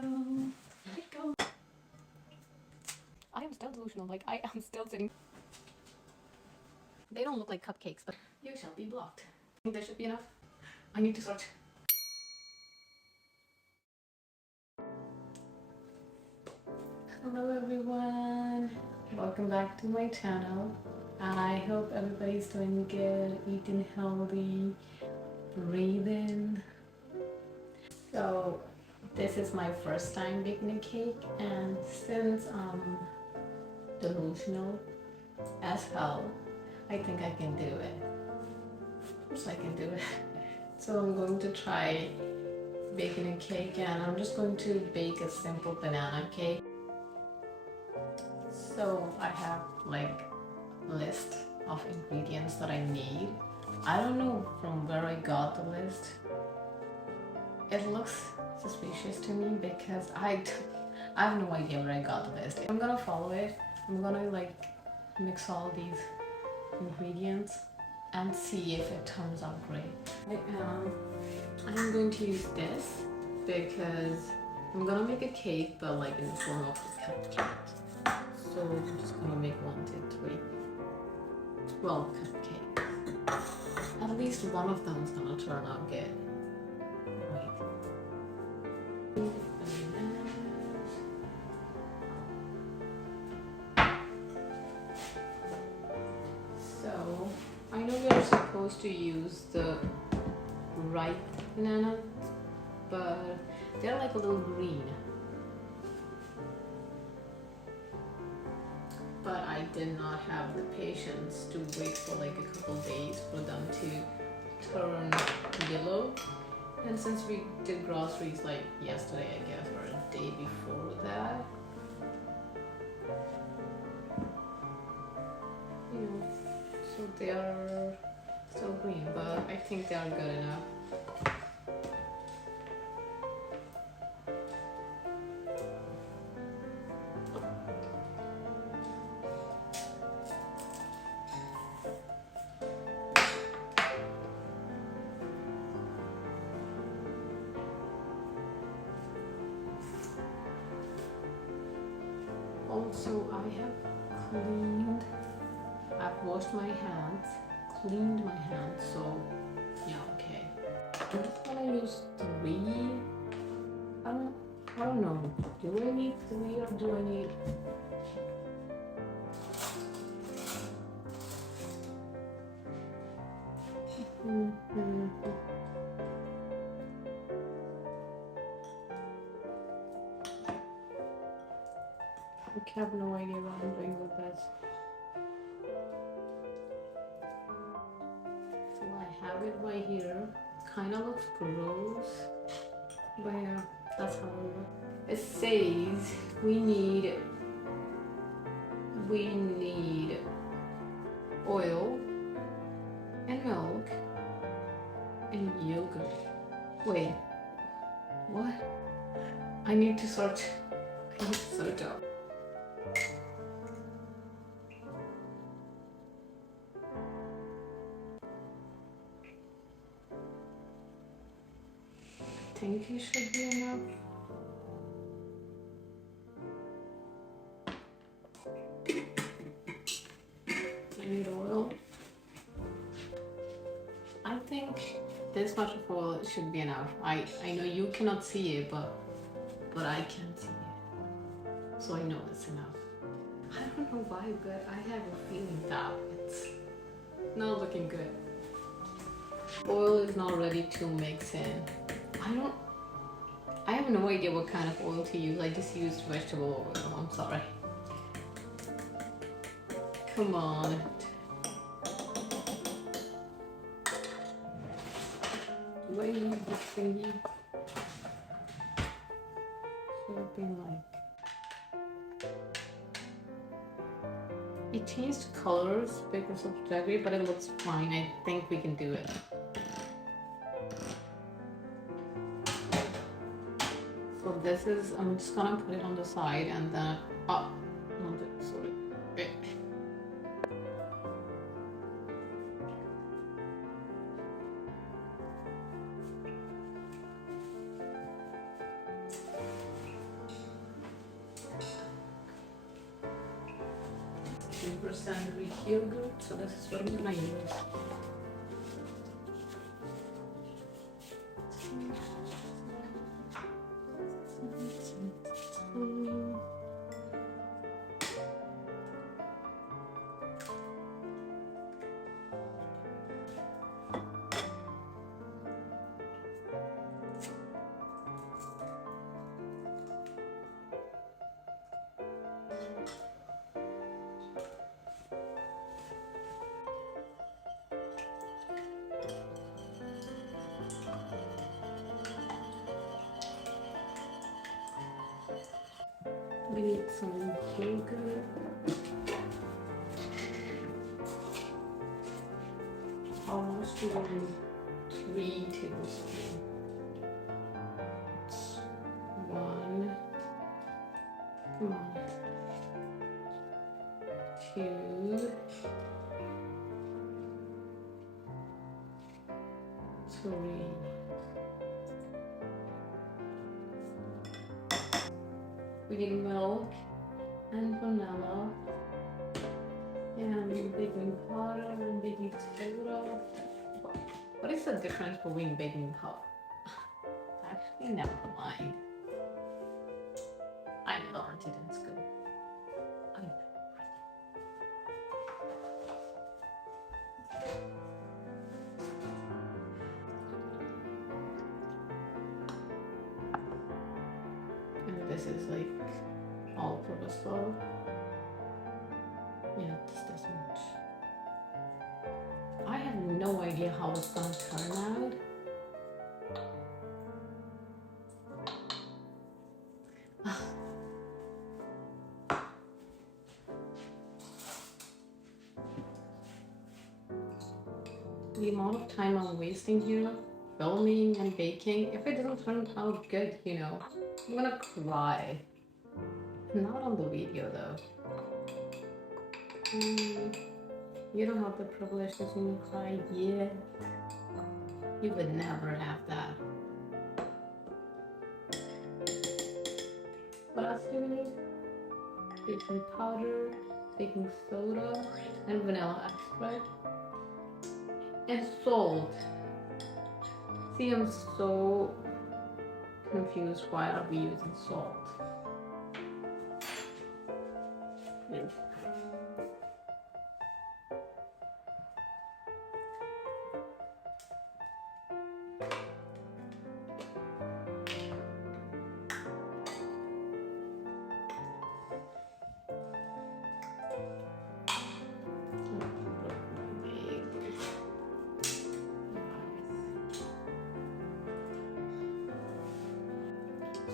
go. Let it go. I am still delusional. Like, I am still sitting. They don't look like cupcakes, but you shall be blocked. I think that should be enough. I need to search. Hello everyone. Welcome back to my channel. I hope everybody's doing good, eating healthy, breathing. So this is my first time baking a cake, and since I'm delusional as hell, I think I can do it. Of course I can do it. So I'm going to try baking a cake, and I'm just going to bake a simple banana cake. So I have like a list of ingredients that I need. I don't know from where I got the list. It looks suspicious to me because I have no idea where I got the list. I'm gonna follow it. I'm gonna like mix all these ingredients and see if it turns out great. I'm going to use this because I'm gonna make a cake, but like in the form of a cupcake. So I'm just gonna make 1, 2, 3, 12 cupcakes. At least one of them is gonna turn out good. So I know we're supposed to use the ripe banana, but they're like a little green. But I did not have the patience to wait for like a couple days for them to turn yellow. And since we did groceries like yesterday, I guess, or a day before that, you know, so they are still green, but I think they are good enough. Also, I've washed my hands, cleaned my hands, so yeah, okay. I'm just gonna use 3. I don't know. Do I need 3 or do I need... I have no idea what I'm doing with this. So I have it right here. Kind of looks gross, but yeah, that's how it looks. It says we need oil and milk and yogurt. Wait, what? I need to search out. I think it should be enough. I need oil. I think this much of oil should be enough. I know you cannot see it, but I can see it. So I know it's enough. I don't know why, but I have a feeling that it's not looking good. Oil is not ready to mix in. I have no idea what kind of oil to use. I just used vegetable oil. I'm sorry. Come on. Do I need this thingy? Should have been like... It changed colors because of jaggery, but it looks fine. I think we can do it. So this is, I'm just gonna put it on the side and then, sorry. 100% Greek yogurt, so this is what I'm gonna use. We need some yogurt. Almost 3 tablespoons. 1. Come on. 2. 3. We need milk and vanilla and baking powder and baking soda. What is the difference between baking powder? Actually, never mind. I learned it in school. And this is like all-purpose flour. Yeah, this does much. I have no idea how it's gonna turn out. The amount of time I'm wasting here, filming and baking, if it doesn't turn out good, you know, I'm gonna cry. Not on the video though. You don't have the privilege to see me cry yet. You would never have that. What else do we need? Baking powder, baking soda, and vanilla extract. And salt. See, I'm so confused. Why are we using salt? Yeah.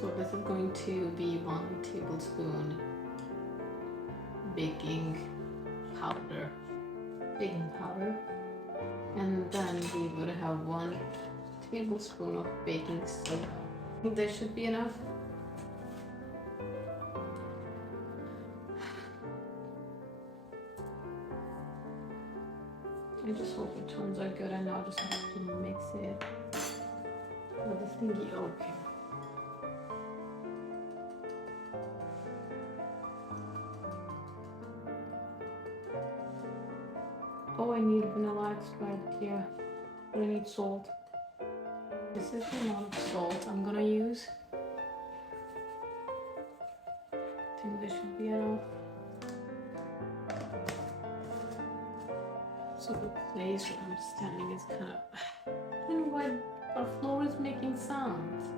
So this is going to be 1 tablespoon baking powder, and then we would have 1 tablespoon of baking soda. I think this should be enough. I just hope it turns out good. I know I just have to mix it with this thingy. Okay. Oh, I need vanilla extract here. But I need salt. This is the amount of salt I'm gonna use. I think this should be enough. So the place where I'm standing is kind of... I don't know why our floor is making sounds.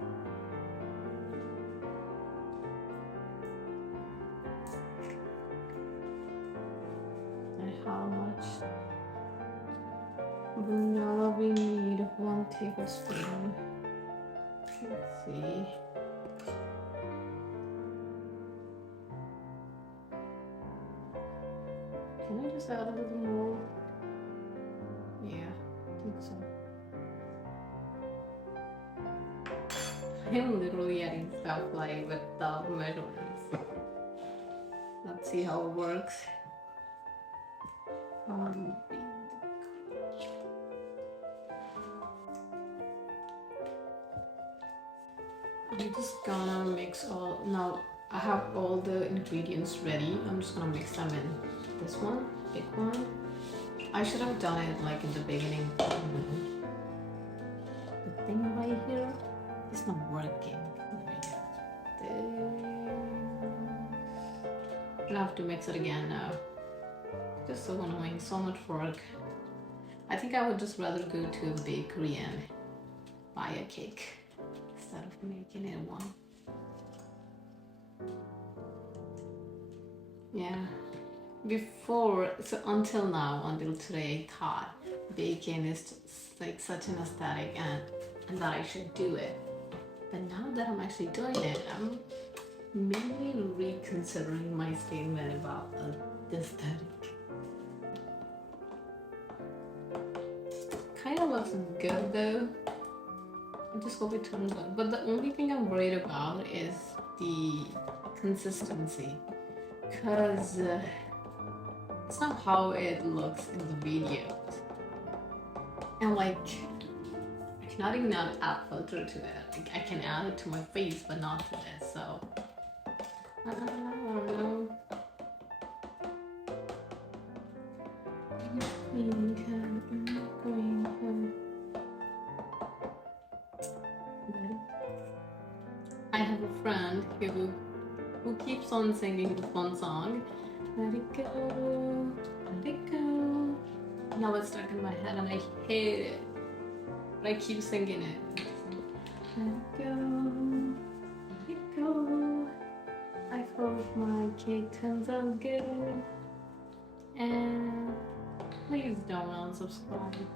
And how much vanilla we need? 1 tablespoon. Let's see. Can I just add a little more? Yeah, I think so. I'm literally adding stuff like without measurements. Let's see how it works. I'm just gonna mix all. Now I have all the ingredients ready. I'm just gonna mix them in. This one, big one. I should have done it like in the beginning. The thing right here is not working. I have to mix it again now. Just so annoying, so much work. I think I would just rather go to a bakery and buy a cake instead of making it one. Yeah. Before, so until now, until today, I thought baking is just like such an aesthetic and that I should do it. But now that I'm actually doing it, I'm maybe reconsidering my statement about the aesthetic. Kind of looks good though. I just hope it turns out. But the only thing I'm worried about is the consistency, because it's not how it looks in the videos. And like, I cannot even add filter to it. Like, I can add it to my face, but not to this. So I don't know. I have a friend who keeps on singing the fun song. Let it go, let it go. Now it's stuck in my head and I hate it. But I keep singing it. Let it go, let it go. I hope my cake turns out good. And please don't unsubscribe.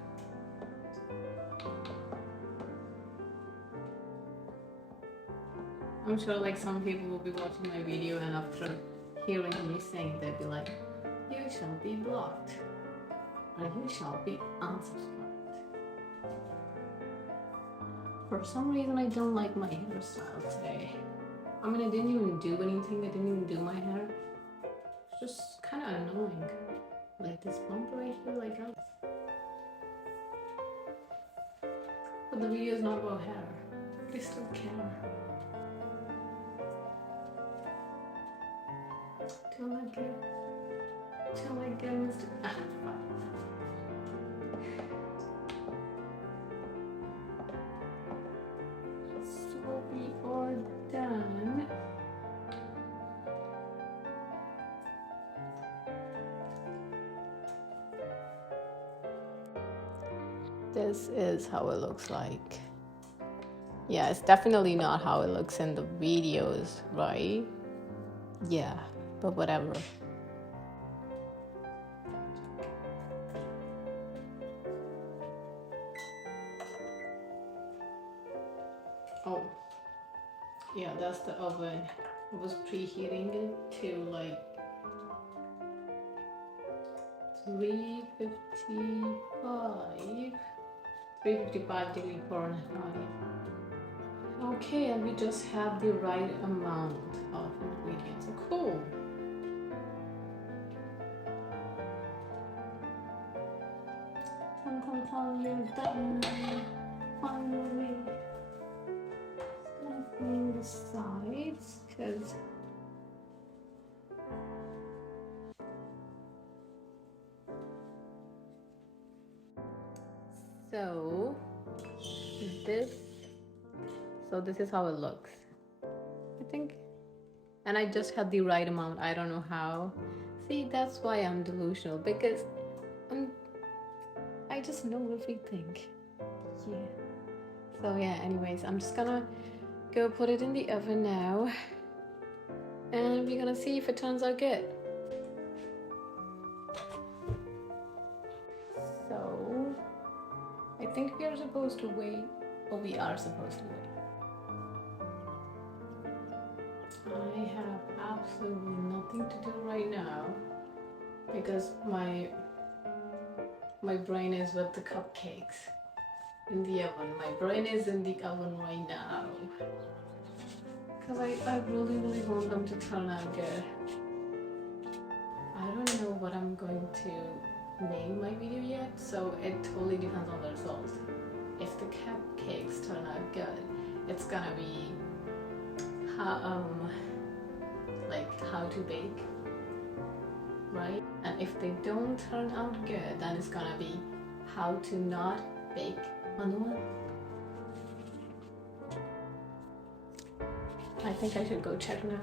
I'm sure like some people will be watching my video and after hearing me sing, they'll be like, you shall be blocked. Or you shall be unsubscribed. For some reason I don't like my hairstyle today. I mean, I didn't even do anything, I didn't even do my hair. It's just kind of annoying. Like this bump right here, like that. But the video is not about hair. I still care. Till I get Mr. So we are done. This is how it looks like. Yeah, it's definitely not how it looks in the videos, right? Yeah, but whatever. Oh, yeah, that's the oven. I was preheating it to like 355 degrees Fahrenheit. Okay, and we just have the right amount of ingredients. So cool. You're done. Finally. Just gonna clean the sides because so this is how it looks, I think. And I just had the right amount. I don't know how. See, that's why I'm delusional, because I just know everything. Yeah. So yeah, anyways, I'm just gonna go put it in the oven now. And we're gonna see if it turns out good. So, I think we are supposed to wait. Or we are supposed to wait. I have absolutely nothing to do right now because my brain is with the cupcakes in the oven. My brain is in the oven right now because I really want them to turn out good. I don't know what I'm going to name my video yet, so it totally depends on the results. If the cupcakes turn out good, it's gonna be how to bake. right? And if they don't turn out good, then it's gonna be how to not bake manual. I think I should go check now.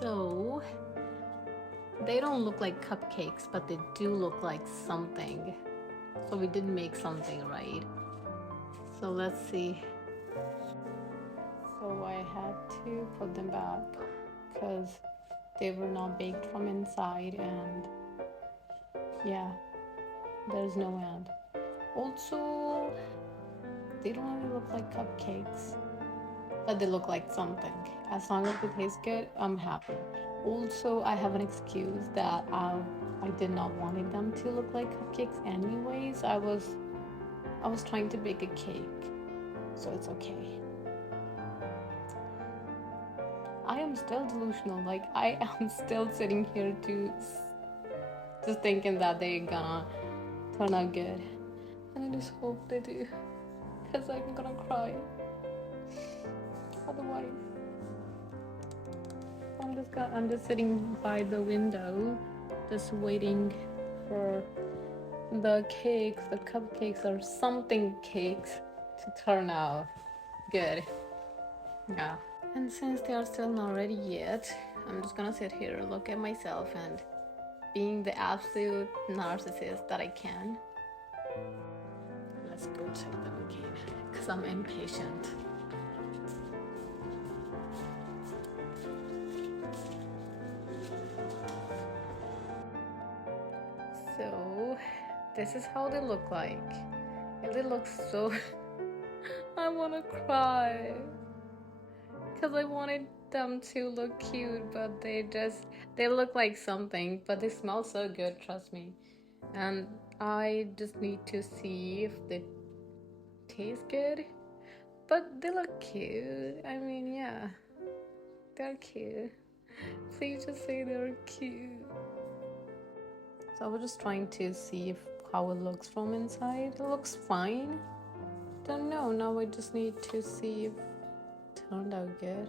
So they don't look like cupcakes, but they do look like something. So we did make something, right? So let's see. So I had to put them back because they were not baked from inside, and yeah, there's no end. Also, they don't really look like cupcakes, but they look like something. As long as they taste good, I'm happy. Also, I have an excuse that I did not want them to look like cupcakes anyways. I was trying to bake a cake, so it's okay. I am still delusional. Like, I am still sitting here just thinking that they're gonna turn out good, and I just hope they do, because I'm gonna cry otherwise. I'm just sitting by the window, just waiting for the cakes, the cupcakes or something cakes to turn out good. Yeah. And since they are still not ready yet, I'm just gonna sit here, look at myself, and being the absolute narcissist that I can. Let's go check them again, because I'm impatient. So this is how they look like. They look so I wanna cry, because I wanted them to look cute, but they look like something, but they smell so good, trust me. And I just need to see if they taste good, but they look cute. I mean, yeah, they're cute. Please just say they're cute. So I was just trying to see how it looks from inside. It looks fine. Don't know. Now I just need to see if it turned out good.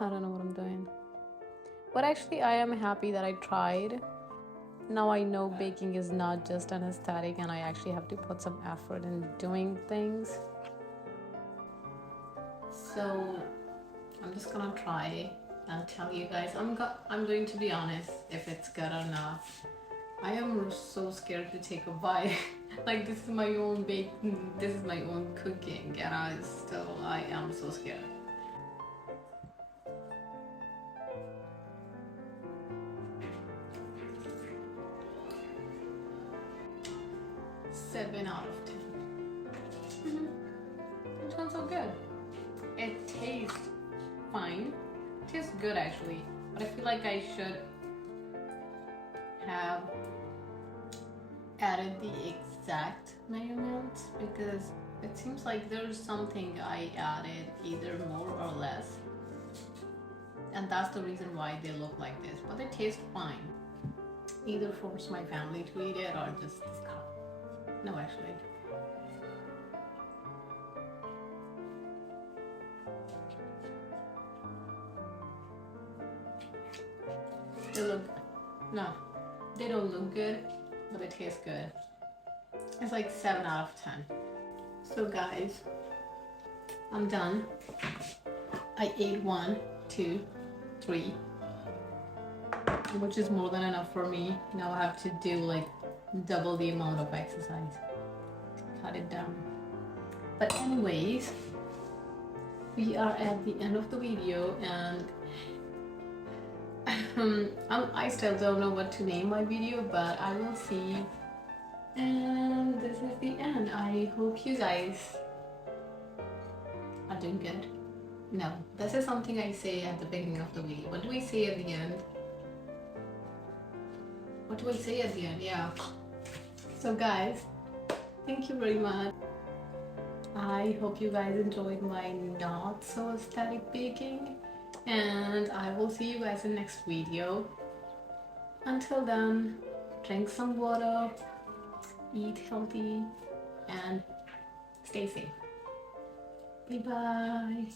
I don't know what I'm doing. But actually, I am happy that I tried. Now I know baking is not just an aesthetic, and I actually have to put some effort in doing things. So I'm just gonna try and tell you guys. I'm going to be honest if it's good or not. I am so scared to take a bite. Like, this is my own baking, this is my own cooking, and I am so scared. Seven out of 10. It sounds so good. It tastes fine. It tastes good actually, but I feel like I should have added the exact measurements, because it seems like there's something I added either more or less, and that's the reason why they look like this. But they taste fine. Either force my family to eat it or just stop. No, actually. They look, no, they don't look good, but they taste good. It's like 7 out of 10. So guys, I'm done. I ate 1, 2, 3, which is more than enough for me. Now I have to do like double the amount of exercise to cut it down. But anyways, we are at the end of the video, and I still don't know what to name my video, but I will see. And this is the end. I hope you guys are doing good. No, this is something I say at the beginning of the video. What do we say at the end? What do I say at the end? Yeah. So guys, thank you very much. I hope you guys enjoyed my not so aesthetic baking, and I will see you guys in the next video. Until then, drink some water, eat healthy, and stay safe. Bye bye.